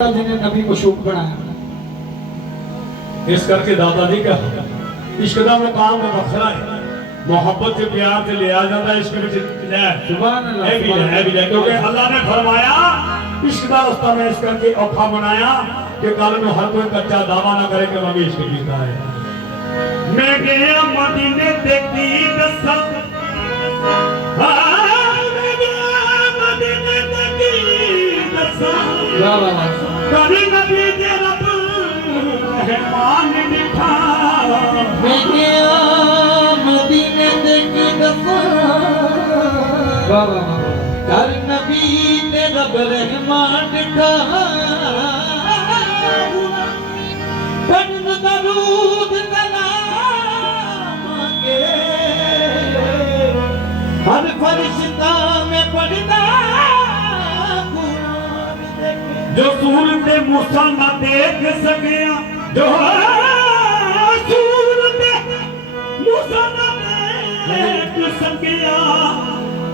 جی نے نبی کو شوق بنایا۔ اس کر کے دادا جی کا عشق دا مقام کا وکھرا ہے۔ محبت کے پیار سے لیا جاتا ہے عشق وچ۔ لے۔ سبحان اللہ بھی لے بھی لے۔ کیونکہ اللہ نے فرمایا عشق دا رستہ میں اس کر کے اوکھا بنایا کہ کل میں ہر کوئی کچا دعویٰ نہ کرے کہ میں عشق جیتا ہے۔ میں گیا مدینے دیکھتی دسا ہاں، میں گیا مدینے دیکھتی دسا لا لا نمان ڏٺا مدي نه ڪر نوي تي رب رحمان ڏٺا ਜੋ ਸੂਰਤ ਮੂਸਾ ਨਾ ਦੇਖ ਸਕਿਆ ਜੋ ਸੂਰਤ ਮੂਸਾ ਨਾ ਦੇਖ ਸਕਿਆ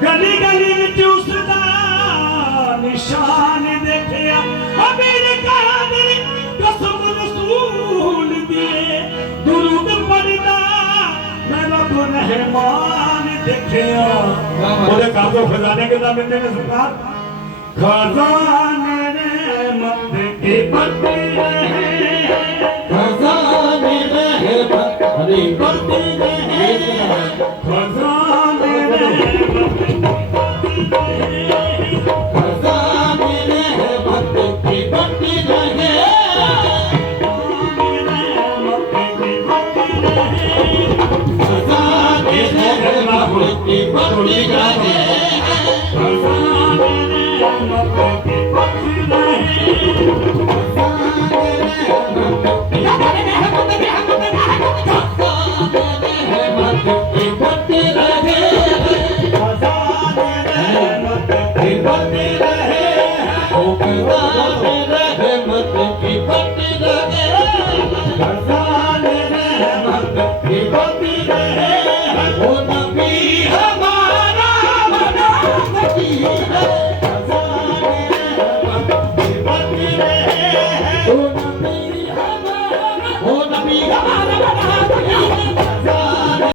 ਗਲੀ ਗਲੀ ਵਿੱਚ ਉਸ ਦਾ ਨਿਸ਼ਾਨ ਦੇਖਿਆ। ਅਮੀਰ ਕਾਦਰ ਕਸਮ ਰਸੂਲ ਦੀ ਦੁਰੂਦ ਪੜਦਾ ਮੈਂ ਰੱਬ ਰਹਿਮਾਨ ਦੇਖਿਆ। ਉਹਦੇ ਕਾਬੂ ਖਜ਼ਾਨੇ ਕਿਦਾਂ ਮਿਲਦੇ ਨੇ ਸਰਕਾਰ ਖਜ਼ਾਨਾ Bhakti Bhakti Bhakti Oh, ہو خدا بے رحمت